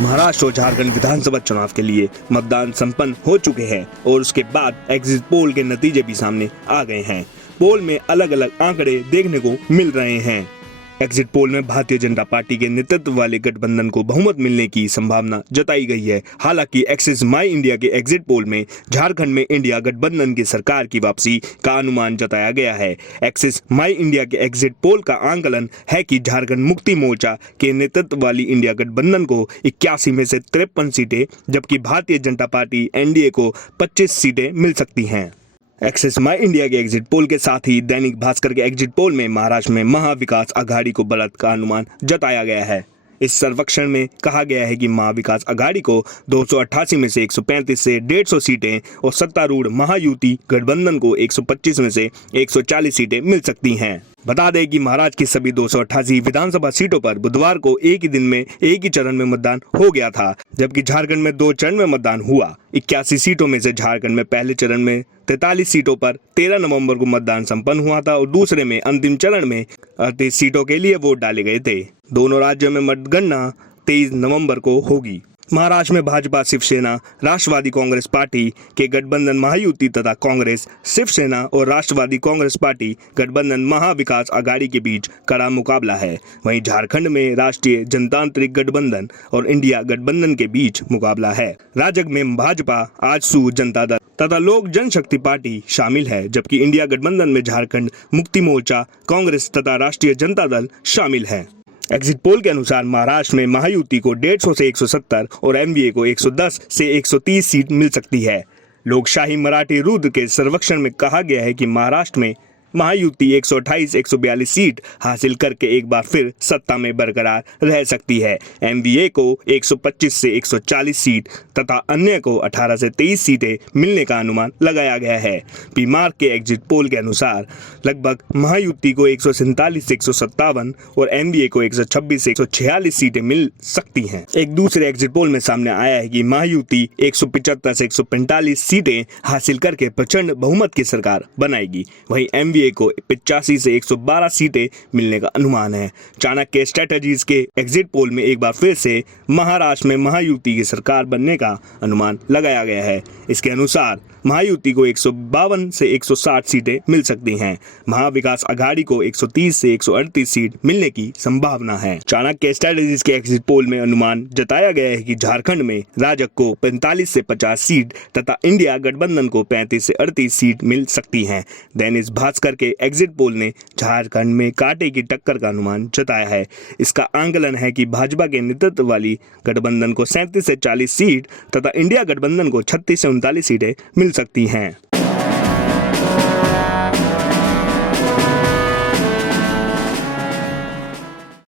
महाराष्ट्र और झारखंड विधानसभा चुनाव के लिए मतदान संपन्न हो चुके हैं और उसके बाद एग्जिट पोल के नतीजे भी सामने आ गए हैं। पोल में अलग अलग आंकड़े देखने को मिल रहे हैं। एग्जिट पोल में भारतीय जनता पार्टी के नेतृत्व वाले गठबंधन को बहुमत मिलने की संभावना जताई गई है। हालांकि एक्सिस माई इंडिया के एग्जिट पोल में झारखंड में इंडिया गठबंधन की सरकार की वापसी का अनुमान जताया गया है। एक्सिस माई इंडिया के एग्जिट पोल का आंकलन है कि झारखंड मुक्ति मोर्चा के नेतृत्व वाली इंडिया गठबंधन को 81 में से 53 सीटें, जबकि भारतीय जनता पार्टी एनडीए को 25 सीटें मिल सकती हैं। एक्सिस माई इंडिया के एग्जिट पोल के साथ ही दैनिक भास्कर के एग्जिट पोल में महाराष्ट्र में महाविकास आघाड़ी को बढ़त का अनुमान जताया गया है। इस सर्वेक्षण में कहा गया है कि महाविकास आघाड़ी को 288 में से 135 से 150 सीटें और सत्तारूढ़ महायुति गठबंधन को 125 में से 140 सीटें मिल सकती हैं। बता दें कि महाराष्ट्र की सभी 288 विधानसभा सीटों पर बुधवार को एक ही दिन में एक ही चरण में मतदान हो गया था, जबकि झारखंड में 2 चरण में मतदान हुआ। 81 सीटों में से झारखंड में पहले चरण में 43 सीटों पर 13 नवंबर को मतदान संपन्न हुआ था और दूसरे में अंतिम चरण में 38 सीटों के लिए वोट डाले गए थे। दोनों राज्यों में मतगणना 23 नवंबर को होगी। महाराष्ट्र में भाजपा, शिवसेना, राष्ट्रवादी कांग्रेस पार्टी के गठबंधन महायुति तथा कांग्रेस, शिवसेना और राष्ट्रवादी कांग्रेस पार्टी गठबंधन महाविकास आघाड़ी के बीच कड़ा मुकाबला है। वहीं झारखंड में राष्ट्रीय जनतांत्रिक गठबंधन और इंडिया गठबंधन के बीच मुकाबला है। राजग में भाजपा, आजसू जनता दल तथा लोक जनशक्ति पार्टी शामिल है, जबकि इंडिया गठबंधन में झारखंड मुक्ति मोर्चा, कांग्रेस तथा राष्ट्रीय जनता दल शामिल है। एग्जिट पोल के अनुसार महाराष्ट्र में महायुति को 150 से 170 और एनडीए को 110 से 130 सीट मिल सकती है। लोकशाही मराठी रुद्र के सर्वेक्षण में कहा गया है कि महाराष्ट्र में महायुति 128-142 सीट हासिल करके एक बार फिर सत्ता में बरकरार रह सकती है। एनडीए को 125 से 140 सीट तथा अन्य को 18 से 23 सीटें मिलने का अनुमान लगाया गया है। पीमार्क के एग्जिट पोल के अनुसार लगभग महायुति को 147 से 157 और एनडीए को 126 से 146 सीटें मिल सकती हैं। एक दूसरे एग्जिट पोल में सामने आया है कि महायुति 175 से 145 सीटें हासिल करके प्रचंड बहुमत की सरकार बनाएगी। वहीं एनडीए को 85 से 112 सीटें मिलने का अनुमान है। चाणक्य स्ट्रेटजीज के एग्जिट पोल में एक बार फिर से महाराष्ट्र में महायुति की सरकार बनने का अनुमान लगाया गया है। इसके अनुसार महायुति को 152 से 160 सीटें मिल सकती हैं। महाविकास आघाड़ी को 130 से 138 सीट मिलने की संभावना है। चाणक्य स्ट्रेटजीज के एग्जिट पोल में अनुमान जताया गया है कि झारखंड में राजग को 45 से 50 सीट तथा इंडिया गठबंधन को 35 से 38 सीट मिल सकती हैं। दैनिक भास्कर के एग्जिट पोल ने झारखंड में कांटे की टक्कर का अनुमान जताया है। इसका आंकलन है कि भाजपा के नेतृत्व वाली गठबंधन को 37 से 40 सीट तथा इंडिया गठबंधन को 36 से 39 सीटें मिल सकती हैं।